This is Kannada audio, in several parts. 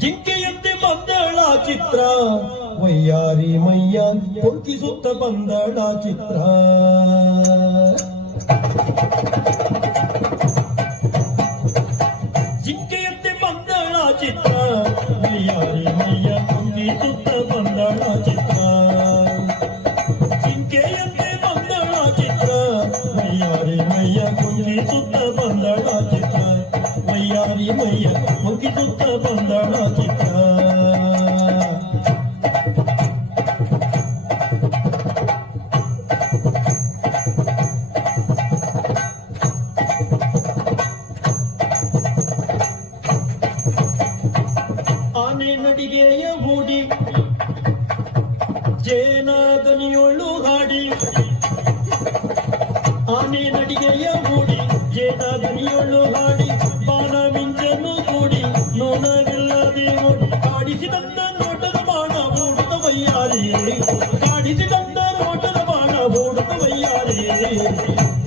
ಜಿಂಕೆಯಂತೆ ಬಂದಳ ಚಿತ್ರ ವಯ್ಯಾರಿ ಮೈಯ ಪೊಂಕಿಸುತ್ತ ಬಂದಳ ಚಿತ್ರ ಜಿಂಕೆಯಂತೆ ಬಂದಳ ಚಿತ್ರ ವಯ್ಯಾರಿ ಮೈಯ ಪೊಂಕಿಸುತ್ತ ಬಂದಳ ಚಿತ್ರ ಜಿಂಕೆಯಂತೆ ಬಂದಳ ಚಿತ್ರ ವಯ್ಯಾರಿ ಮೈಯ ಪೊಂಕಿಸುತ್ತ ಬಂದಳ ಚಿತ್ರ ವಯ್ಯಾರಿ ಮೈಯ ಪೊಂಕಿಸುತ್ತ ಬಂದಳ ಚಿತ್ರ ಆನೆ ನಡಿಗೆಯ ಹೂಡಿ ಜೇನಾದನಿಯೊಳ್ಳು ಹಾಡಿ ಆನೆ ನಡಿಗೆಯ ಹೂಡಿ ಜೇನಾದನಿಯೊಳ್ಳು ಹಾಡಿ ಬಾಣ ಮಿಂಚನ್ನು ಕೂಡಿ ನೋಡವಿಲ್ಲದೆ ಕಾಡಿಸಿದಂತ ನೋಟದ ಬಾಣ ಹೂಡುತ್ತ ವಯ್ಯಾರಿ ಕಾಡಿಸಿದಂತ ನೋಟದ ಬಾಣ ಹೂಡುತ್ತ ವಯ್ಯಾರಿ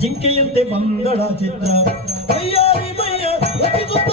ಜಿಂಕೆಯಂತೆ ಬಂದಳ ಚಿತ್ರ ವಯ್ಯಾರಿ ಮೈಯ ಒಟ್ಟಿಸುತ್ತ